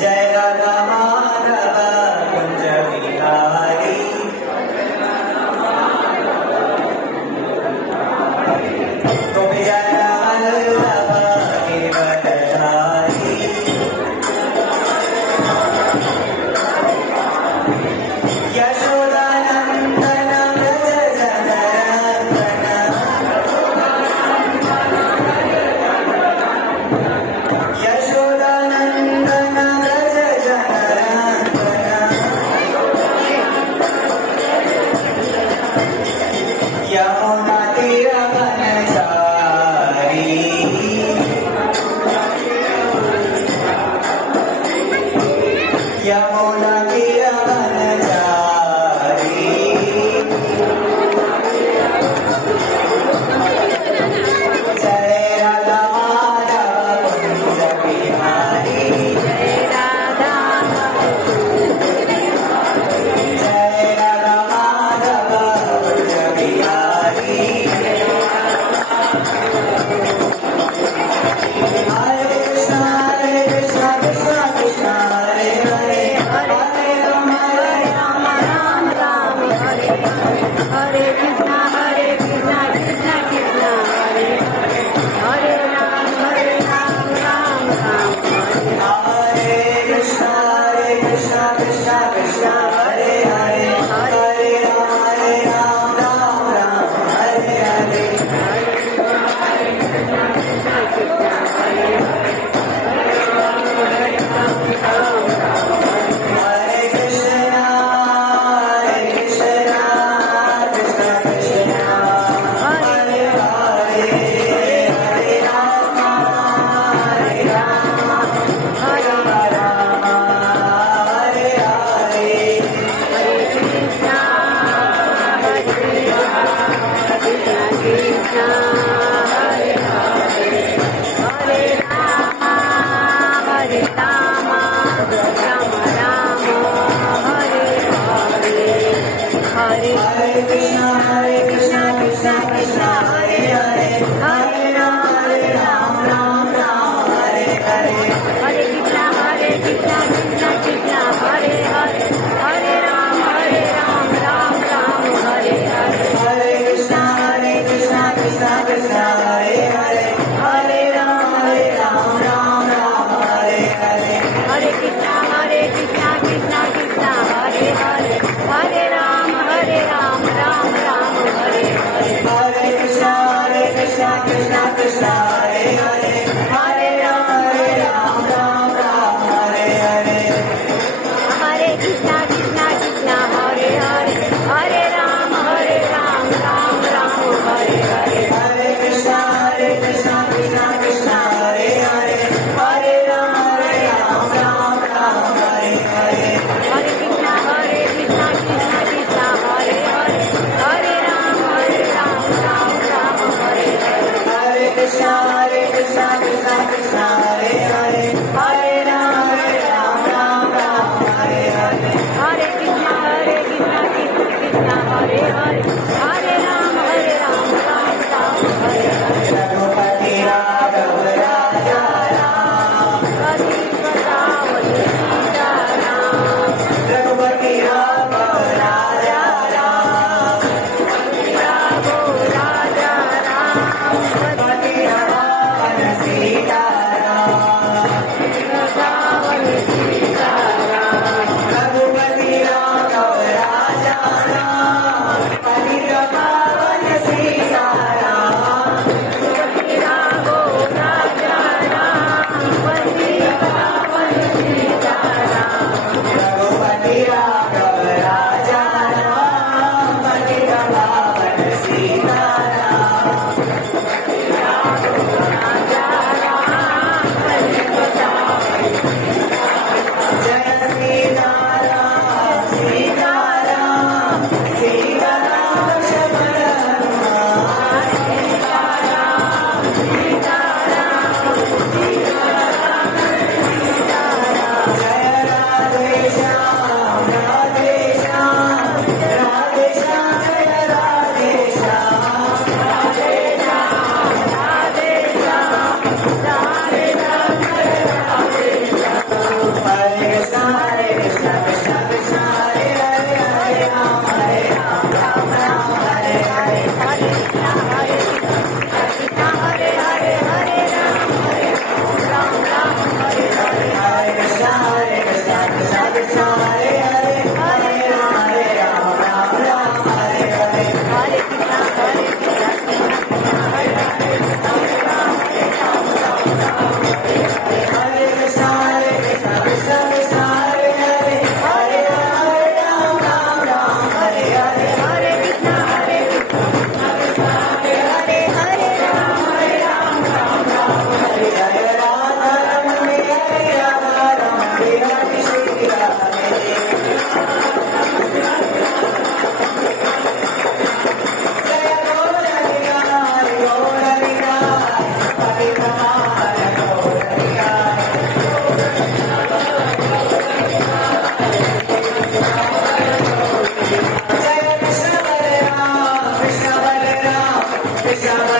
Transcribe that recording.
जय राधा माधव कुंज विहारी गोपी जन वल्लभ गिरिवरधारी यशोदानंदन व्रज जनरंजन यशोदानंदन व्रज जनरंजन यमुना तीरवनचारी यमुना तीरवनचारी जय राधा माधव कुंज बिहारी जय राधा माधव कुंज बिहारी हरे कृष्ण कृष्ण कृष्ण हरे हरे हरे राम राम राम हरे हरे कृष्णा कृष्णा कृष्णा हरे हरे राम राम राम हरे कृष्ण कृष्ण कृष्ण हरे हरे हरे राम राम हरे हरे हरे कृष्ण कृष्ण कृष्ण हरे हरे हरे राम हरे राम हरे हरे कृष्णा कृष्णा हरे हरे हरे राम राम राम हरे हरे हरे हरे कृष्ण कृष्ण कृष्ण हरे हरे हरे राम राम हरे हरे हरे कृष्णा कृष्णा कृष्णा हरे हरे हरे राम राम राम हरे हरे हरे कृष्ण कृष्ण कृष्ण हरे हरे हरे राम राम हरे हरे हरे कृष्णा कृष्णा कृष्णा हरे हरे हरे राम राम राम हरे हरे हरे कृष्ण कृष्ण कृष्ण हरे हरे हरे राम राम हरे हरे हरे कृष्णा कृष्णा हरे हरे हरे राम राम राम हरे हरे हरे कृष्ण कृष्ण कृष्ण हरे हरे हरे राम राम हरे हरे हरे कृष्णा कृष्णा कृष्णा हरे हरे हरे राम राम हरे हरे हरे कृष्ण कृष्ण कृष्ण हरे हरे हरे राम राम हरे हरे हरे कृष्णा कृष्णा कृष्णा हरे हरे हरे राम राम हरे हरे रघुपति राघव राजा राम हरि बतावत सीताराम रघुपति राघव राजा राम राघो राजा राम पति रावण सीता राम बतावन सीताराम रघुपति राघव राजा राम पति रावण सीता राम राघो राजा राम पति रावण सीताराम रघुपति राघव राजा राम पति रावण सीता राम राजा राम पति बतावन जय सीताराम सीताराम सीताराम शरण हनुमान सीताराम सीताराम